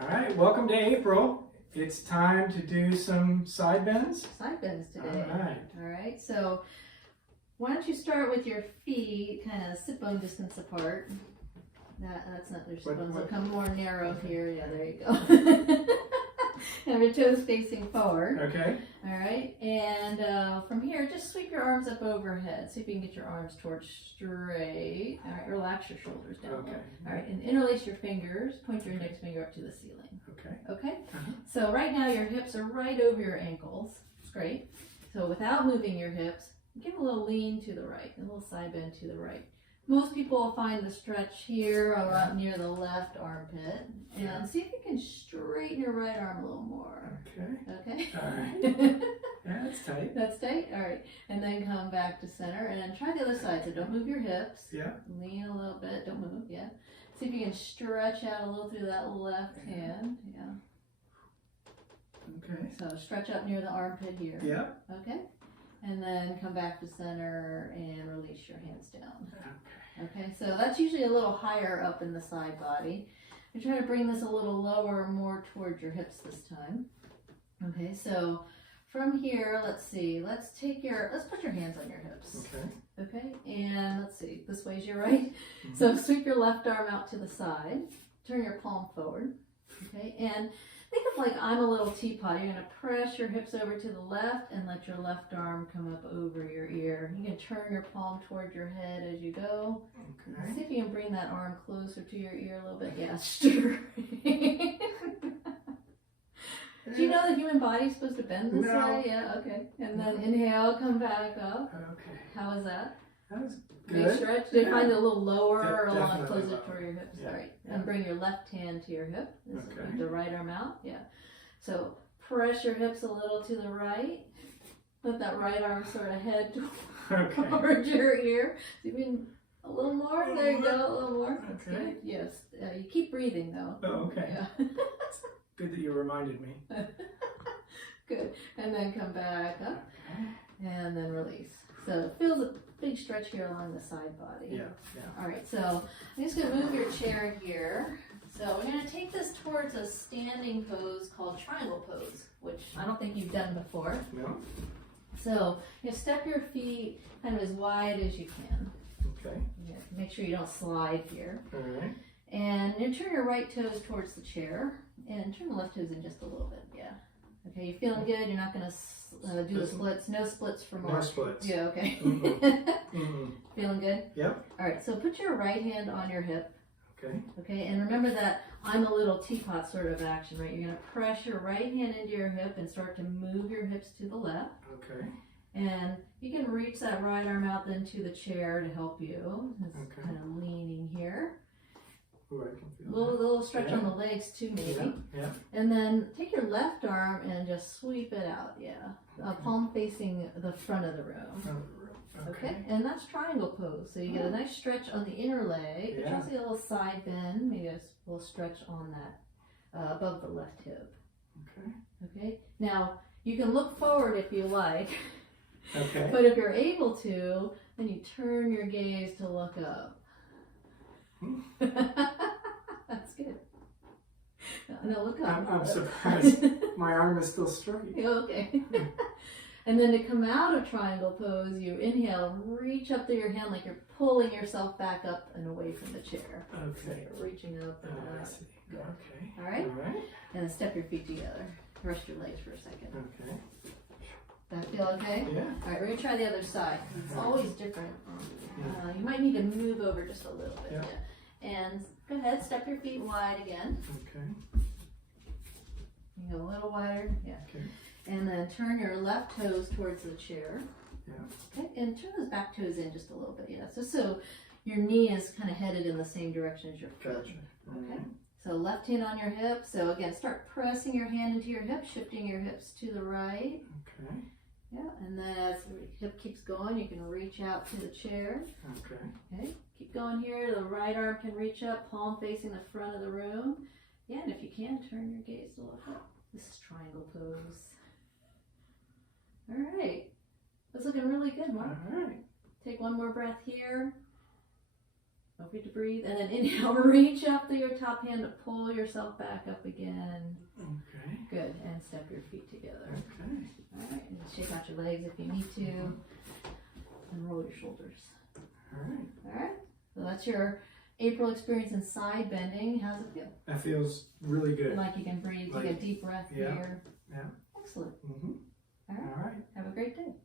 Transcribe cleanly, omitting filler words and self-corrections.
All right, welcome to April. It's time to do some side bends. Side bends today. All right. All right, so why don't you start with your feet kind of sit bone distance apart. That's not their sit bones. They'll come more narrow here. Yeah, there you go. Have your toes facing forward. Okay. All right, and from here, just sweep your arms up overhead. See if you can get your arms towards straight. All right, relax your shoulders down. Okay. All right, and interlace your fingers. Point your index finger up to the ceiling. Okay. Okay? Uh-huh. So right now your hips are right over your ankles. It's great. So without moving your hips, give a little lean to the right, a little side bend to the right. Most people will find the stretch here around near the left armpit. And see if you can straighten your right arm a little more. Okay. Okay? All right. Yeah, that's tight. That's tight? All right. And then come back to center and then try the other side. So don't move your hips. Yeah. Lean a little bit. Don't move. Yeah. See if you can stretch out a little through that left hand. Yeah. Okay. So stretch up near the armpit here. Yeah. Okay. And then come back to center and release your hands down. Okay. So that's usually a little higher up in the side body. And try to bring this a little lower, more towards your hips this time. Okay. So from here, let's see. Let's put your hands on your hips. Okay. Okay, and let's see, this way's your right. So sweep your left arm out to the side, turn your palm forward, okay, and think of like I'm a little teapot. You're gonna press your hips over to the left and let your left arm come up over your ear. You can turn your palm toward your head as you go. Okay. See if you can bring that arm closer to your ear a little bit. Yeah, straight. Do you know the human body's supposed to bend this way? Yeah, okay. And then inhale, come back up. Okay. How was that? That was Big good. stretch. Did you find it a little lower or a lot Definitely closer lower. toward your hips? Yeah. All right. Yeah. And bring your left hand to your hip. Okay. With the right arm out. Yeah. So press your hips a little to the right. Let that right arm sort of head Okay. towards your ear. So you can a little more. There you go. A little more. That's Okay. good. Yes. You keep breathing though. Oh, okay. Yeah. Good that you reminded me. Good. And then come back up. Okay. And then release. So it feels a big stretch here along the side body. Yeah. Yeah. All right, so I'm just going to move your chair here. So we're going to take this towards a standing pose called triangle pose, which I don't think you've done before. No. So you step your feet kind of as wide as you can. Okay. Yeah, make sure you don't slide here. All right. And you turn your right toes towards the chair and turn the left toes in just a little bit. Yeah. Okay, you feeling good? You're not going to do the splits? No splits for Mark? No splits. Yeah, okay. Mm-hmm. Feeling good? Yep. All right, so put your right hand on your hip. Okay. Okay, and remember that I'm a little teapot sort of action, right? You're going to press your right hand into your hip and start to move your hips to the left. Okay. And you can reach that right arm out then to the chair to help you. It's Okay. kind of leaning here. Ooh, I can A feel little stretch on the legs too, maybe. that. Yeah. And then take your left arm and just sweep it out, yeah. Okay. Palm facing the front of the room. Front of the room. Okay, and that's triangle pose. So you get a nice stretch on the inner leg, but you Yeah. also get a little side bend, maybe a little stretch on that above the left hip. Okay. Okay, now you can look forward if you like, Okay. but if you're able to, then you turn your gaze to look up. That's good. No, look up. I'm surprised. My arm is still straight. Okay. And then to come out of triangle pose, you inhale, reach up through your hand like you're pulling yourself back up and away from the chair. Okay. You're reaching up and Oh, I out. see. Good. Okay. All right? All right. And then step your feet together. Rest your legs for a second. Okay. That feel okay? Yeah. All right, we're going to try the other side. It's always different. You might need to move over just a little bit. Yeah. And go ahead, step your feet wide again. Okay. You go a little wider. Yeah. Okay. And then turn your left toes towards the chair. Yeah. Okay, and turn those back toes in just a little bit. Yeah, just so your knee is kind of headed in the same direction as your foot. Gotcha. Okay. So left hand on your hip. So again, start pressing your hand into your hip, shifting your hips to the right. Okay. Yeah, and then as the hip keeps going, you can reach out to the chair. Okay. Okay, keep going here. The right arm can reach up, palm facing the front of the room. Yeah, and if you can, turn your gaze to look up. This is triangle pose. All right. That's looking really good, Mark. All right. Take one more breath here. Don't forget to breathe. And then inhale, reach up through your top hand to pull yourself back up again. Okay. Good. And step your feet together. Okay. Alright, and shake out your legs if you need to. And roll your shoulders. Alright. Alright? So that's your April experience in side bending. How's it feel? That feels really good. Like you can breathe, Like, take a deep breath yeah, here. yeah. Excellent. Mm-hmm. Alright. All right. Have a great day.